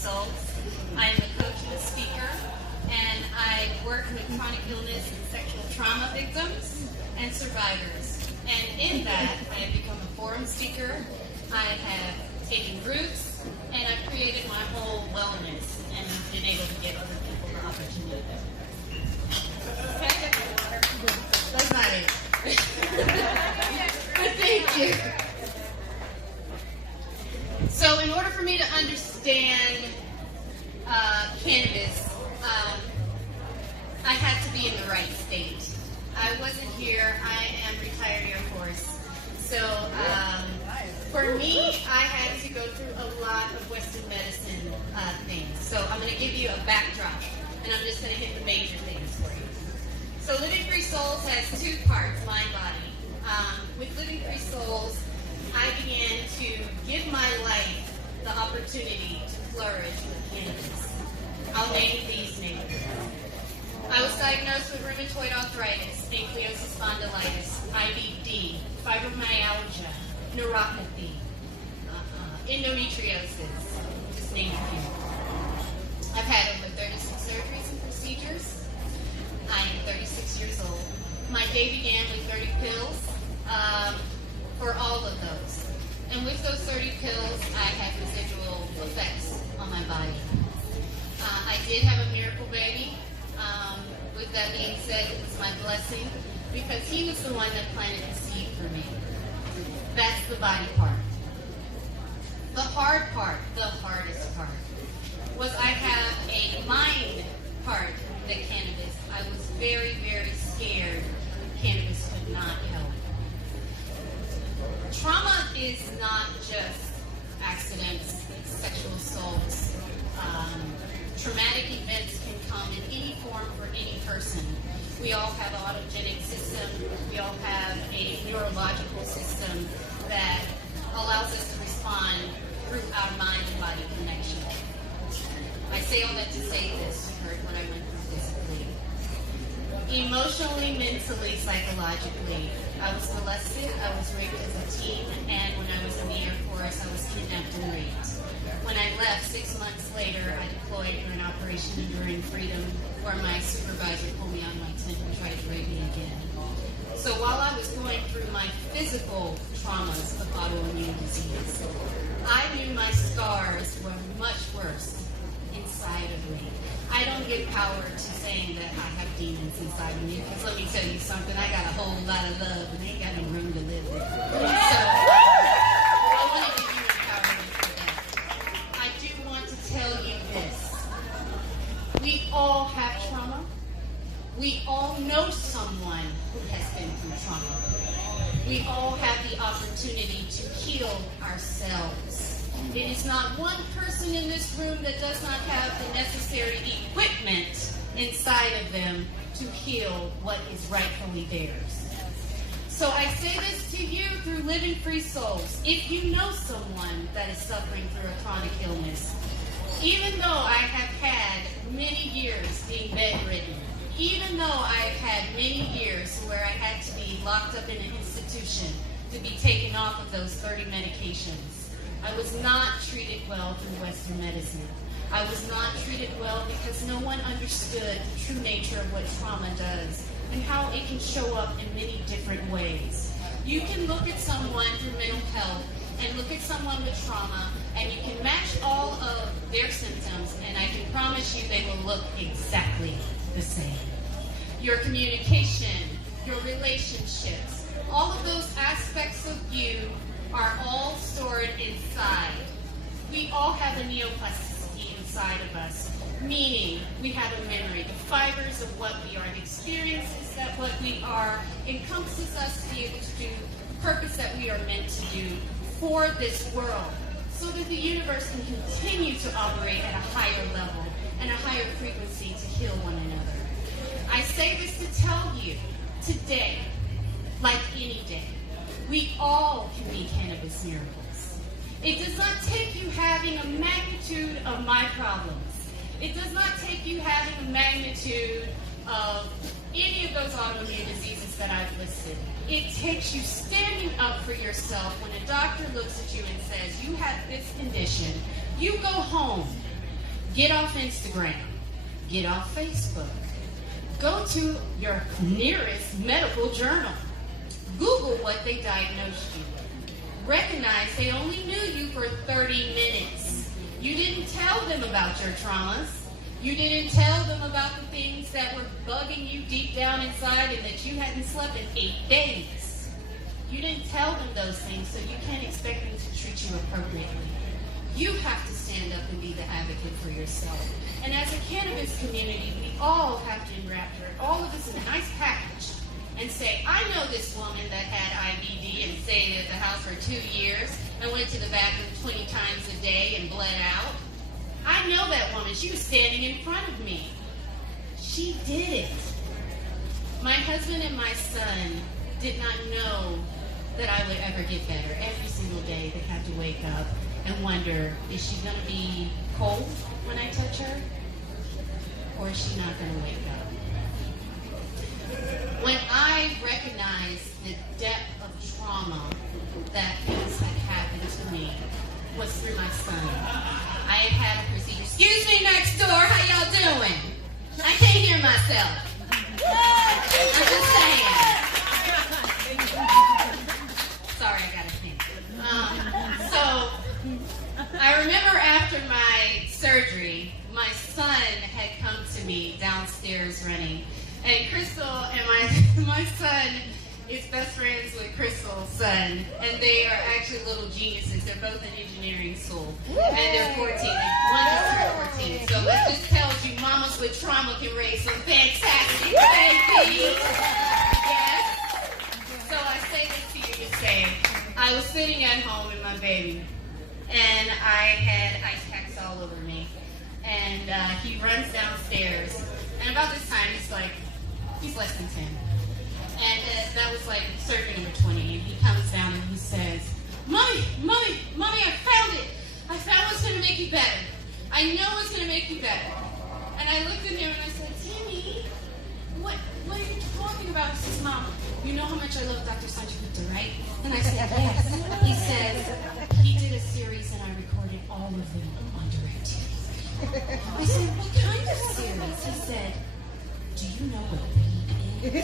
Souls. I'm a coach and a speaker, and I work with chronic illness and sexual trauma victims and survivors. And in that, I have become a forum speaker, I have taken groups, and I've created my whole wellness and been able to give other people the opportunity. Can I get my water? That's not it. Thank you. So in order for me to understand cannabis, I had to be in the right state. I wasn't here. I am retired Air Force. So for me, I had to go through a lot of Western medicine things. So I'm going to give you a backdrop, and I'm just going to hit the major things for you. So Living Free Souls has two parts, mind, body. With Living Free Souls, I began to give my life the opportunity to flourish with cannabis. I'll name these names. I was diagnosed with rheumatoid arthritis, ankylosing spondylitis, IBD, fibromyalgia, neuropathy, endometriosis, just name a few. I've had over 36 surgeries and procedures. I am 36 years old. My day began with 30 pills for all of those. And with those 30 pills, I had residual effects on my body. I did have a miracle baby. With that being said, it was my blessing because he was the one that planted the seed for me. That's the body part. The hard part, the hardest part, was I have a mind part of the cannabis. I was very, very scared cannabis could not help. Trauma is not just accidents, sexual assaults. Traumatic events can come in any form for any person. We all have an autogenic system. We all have a neurological system that allows us to respond through our mind and body connection. I say all that to say this. You heard what I went through physically. Emotionally, mentally, psychologically. I was molested, I was raped as a teen, and when I was in the Air Force, I was kidnapped and raped. When I left, 6 months later, I deployed for an Operation Enduring Freedom, where my supervisor pulled me out of my tent and tried to rape me again. So while I was going through my physical traumas of autoimmune disease, I knew my scars were much worse inside of me. I don't give power to saying that I have demons inside of me, because let me tell you something, I got a whole lot of love and ain't got no room to live with. So, I want to give you empowerment for that. I do want to tell you this. We all have trauma. We all know someone who has been through trauma. We all have the opportunity to heal ourselves. It is not one person in this room that does not have the necessary equipment inside of them to heal what is rightfully theirs. So I say this to you through Living Free Souls. If you know someone that is suffering through a chronic illness, even though I have had many years being bedridden, even though I've had many years where I had to be locked up in an institution to be taken off of those 30 medications, I was not treated well through Western medicine. I was not treated well because no one understood the true nature of what trauma does and how it can show up in many different ways. You can look at someone through mental health and look at someone with trauma, and you can match all of their symptoms, and I can promise you they will look exactly the same. Your communication, your relationships, all of those aspects of you are all stored inside. We all have a neuroplasticity inside of us, meaning we have a memory. The fibers of what we are, the experiences that what we are encompasses us to be able to do the purpose that we are meant to do for this world, so that the universe can continue to operate at a higher level and a higher frequency to heal one another. I say this to tell you today, like any day, we all can be cannabis miracles. It does not take you having a magnitude of my problems. It does not take you having a magnitude of any of those autoimmune diseases that I've listed. It takes you standing up for yourself when a doctor looks at you and says, you have this condition. You go home Get off Instagram. Get off Facebook. Go to your nearest medical journal. Google what they diagnosed you with. Recognize they only knew you for 30 minutes. You didn't tell them about your traumas. You didn't tell them about the things that were bugging you deep down inside and that you hadn't slept in 8 days. You didn't tell them those things, so you can't expect them to treat you appropriately. You have to stand up and be the advocate for yourself. And as a cannabis community, we all have to enrapture all of us in a nice package and say, I know this woman that had IBD and stayed at the house for 2 years and went to the bathroom 20 times a day and bled out. I know that woman. She was standing in front of me. She did it. My husband and my son did not know that I would ever get better. Every single day they had to wake up and wonder, is she going to be cold when I touch her? Or is she not going to wake up? When I recognized the depth of trauma that things had happened to me was through my son. I had a procedure. Excuse me next door, how y'all doing? I can't hear myself. I'm just saying. Sorry, I gotta think. So, I remember after my surgery, my son had come to me downstairs running. And Crystal and my son is best friends with Crystal's son. And they are actually little geniuses. They're both in engineering school. And they're 14. One is 14. So that just tells you mamas with trauma can raise some fantastic babies. Yes. So I say this to you to say, I was sitting at home with my baby. And I had ice packs all over me. And he runs downstairs. And about this time, he's less than 10. And that was like surgery number 20. And he comes down and he says, Mommy, I found it. I found what's going to make you better. I know what's going to make you better. And I looked at him and I said, Timmy, what are you talking about? He says, Mom, you know how much I love Dr. Sanjay Gupta, right? And I said, yes. He says, he did a series and I recorded all of them on direct TV. I said, what kind of series? He said, do you know what weed is? I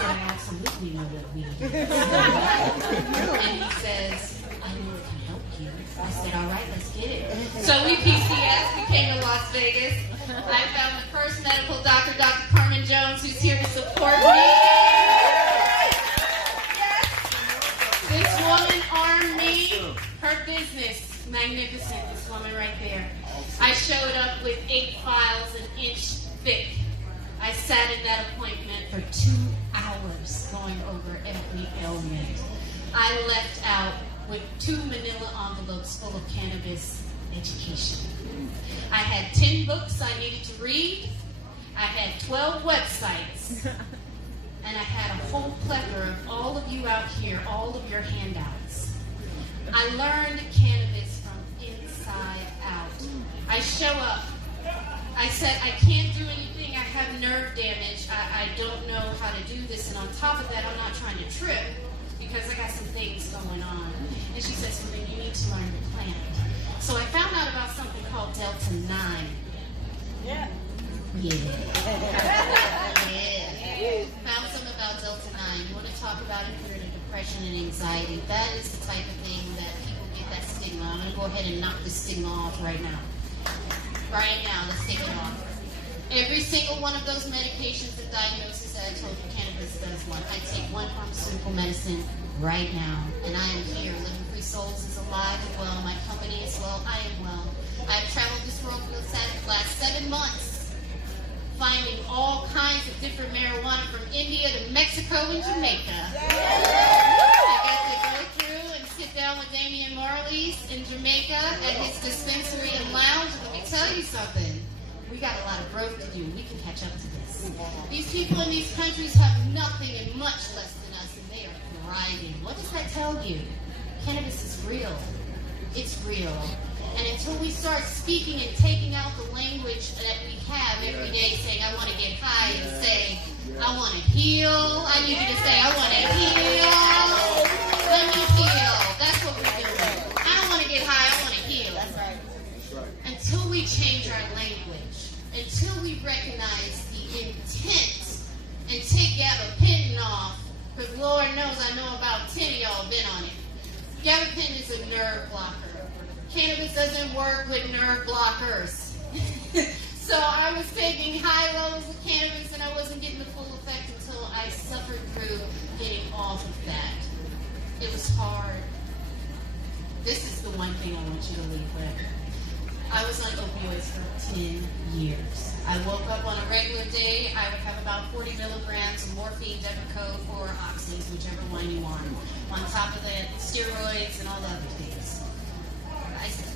said, I absolutely know what weed is. And he says, I know it can help you. I said, all right, let's get it. So we PCS, we came to Las Vegas. I found the first medical doctor, Dr. Carmen Jones, who's here to support me. This woman armed me. Her business, magnificent, this woman right there. I showed up with 8 files an inch thick. I sat in that appointment for 2 hours going over every ailment. I left out with 2 manila envelopes full of Cannabis Education. I had 10 books I needed to read. I had 12 websites. And I had a whole plethora of all of you out here, all of your handouts. I learned cannabis from inside out. I show up. I said, I can't do anything. I have nerve damage. I don't know how to do this. And on top of that, I'm not trying to trip because I got some things going on. And she says, well, then you need to learn to plant. So I found out about something called Delta 9. Yeah. Found something about Delta 9. You want to talk about it for depression and anxiety. That is the type of thing that people get that stigma. I'm going to go ahead and knock the stigma off right now. Right now, let's take it off. Every single one of those medications and diagnoses that I told you cannabis does one. I take one pharmaceutical medicine right now, and I am here. Living Free Souls is alive and well. My company is well. I am well. I've traveled this world for the last 7 months, finding all kinds of different marijuana from India to Mexico and Jamaica. I got to go through and sit down with Damian Marley's in Jamaica at his dispensary and lounge. Let me tell you something. We got a lot of growth to do. We can catch up to this. These people in these countries have nothing and much less than us, and they are thriving. What does that tell you? Cannabis is real. It's real. And until we start speaking and taking out the language that we have every day, saying, I want to get high, and say, I want to heal. I need you to say, I want to heal. Let me heal. That's what we're doing. I don't want to get high. I want to heal. That's right. until we change our language, until we recognize the intent and take gabapentin off, because Lord knows I know about 10 of y'all been on it. Gabapentin is a nerve blocker. Cannabis doesn't work with nerve blockers. So I was taking high levels of cannabis and I wasn't getting the full effect until I suffered through getting off of that. It was hard. This is the one thing I want you to leave with. I was on opioids for 10 years. I woke up on a regular day, I would have about 40 milligrams of morphine, Depakote, or oxys, whichever one you want, on top of the steroids and all the other things.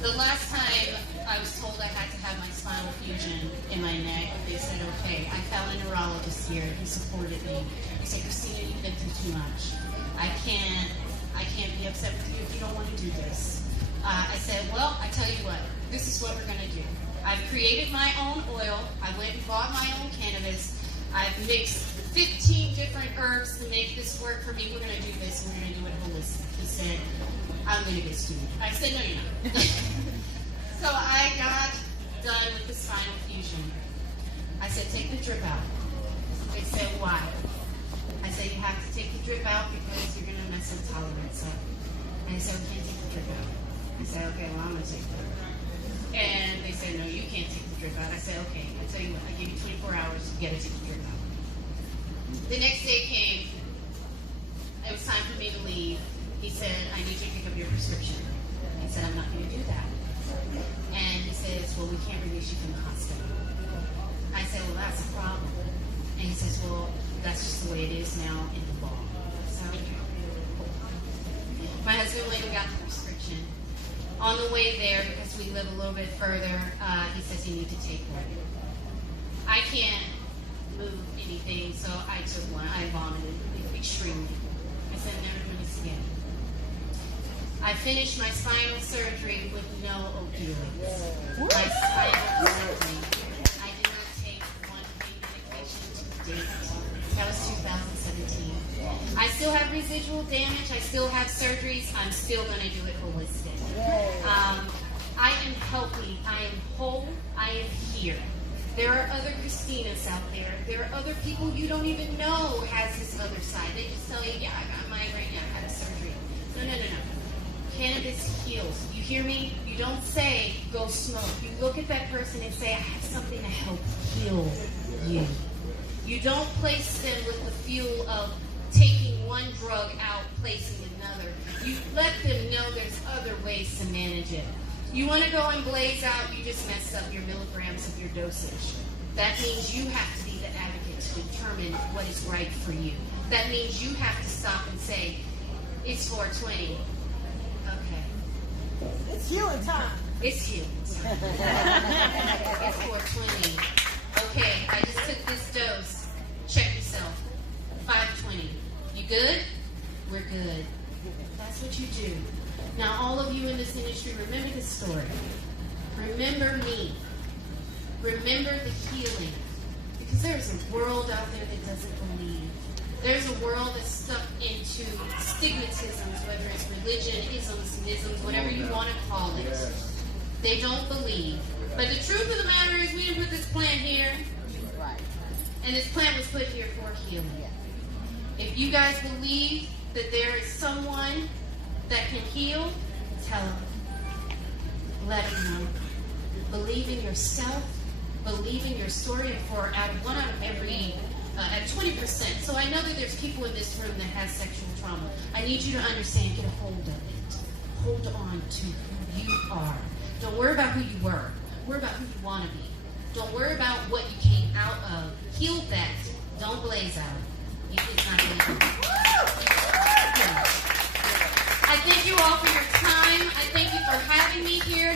The last time I was told I had to have my spinal fusion in my neck, they said, okay, I found a neurologist here. He supported me. He said, Christina, you've been through too much. I can't be upset with you if you don't want to do this. I said, well, I tell you what, this is what we're going to do. I've created my own oil. I went and bought my own cannabis. I've mixed 15 different herbs to make this work for me. We're going to do this, and we're going to do it holistic. He said, I'm going to get stupid. I said, no, you're not. So I got done with the spinal fusion. I said, take the drip out. They said, why? I said, you have to take the drip out because you're going to mess up tolerance up. And they said, we can't take the drip out. I said, okay, well, I'm going to take the drip out. And they said, no, you can't take the drip out. I said, okay, I tell you what, I give you 24 hours to get it to the drip out. The next day came. It was time for me to leave. He said, I need you to pick up your prescription. I said, I'm not going to do that. And he says, well, we can't release you from the hospital. I said, well, that's a problem. And he says, well, that's just the way it is now in the law. So my husband went and got the prescription. On the way there, because we live a little bit further, he says, you need to take one. I can't move anything, so I took one. I vomited extremely. I said, I'm never going to see it. I finished my spinal surgery with no opioids. My spinal surgery. I did not take one pain medication to date. That was 2017. I still have residual damage. I still have surgeries. I'm still going to do it holistic. I am healthy. I am whole. I am here. There are other Christinas out there. There are other people you don't even know has this other side. They just tell you, yeah, I got migraine, yeah, I had a surgery. No. Cannabis heals. You hear me? You don't say, go smoke. You look at that person and say, I have something to help heal you. You don't place them with the fuel of taking one drug out, placing another. You let them know there's other ways to manage it. You want to go and blaze out, you just messed up your milligrams of your dosage. That means you have to be the advocate to determine what is right for you. That means you have to stop and say, it's 420. Okay. It's healing time. It's healing time. It's 420. Okay, I just took this dose. Check yourself. 520. You good? We're good. That's what you do. Now, all of you in this industry, remember this story. Remember me. Remember the healing. Because there's a world out there that doesn't believe. There's a world that's stuck into stigmatisms, whether it's religion, isms, whatever you want to call it. They don't believe. But the truth of the matter is we didn't put this plant here. Right. And this plant was put here for healing. If you guys believe that there is someone that can heal, tell them. Let them know. Believe in yourself. Believe in your story. And for one out of every, at 20%. So I know that there's people in this room that have sexual trauma. I need you to understand, get a hold of it. Hold on to who you are. Don't worry about who you were. Worry about who you want to be. Don't worry about what you came out of. Heal that. Don't blaze out. It's not going to be. I thank you all for your time. I thank you for having me here.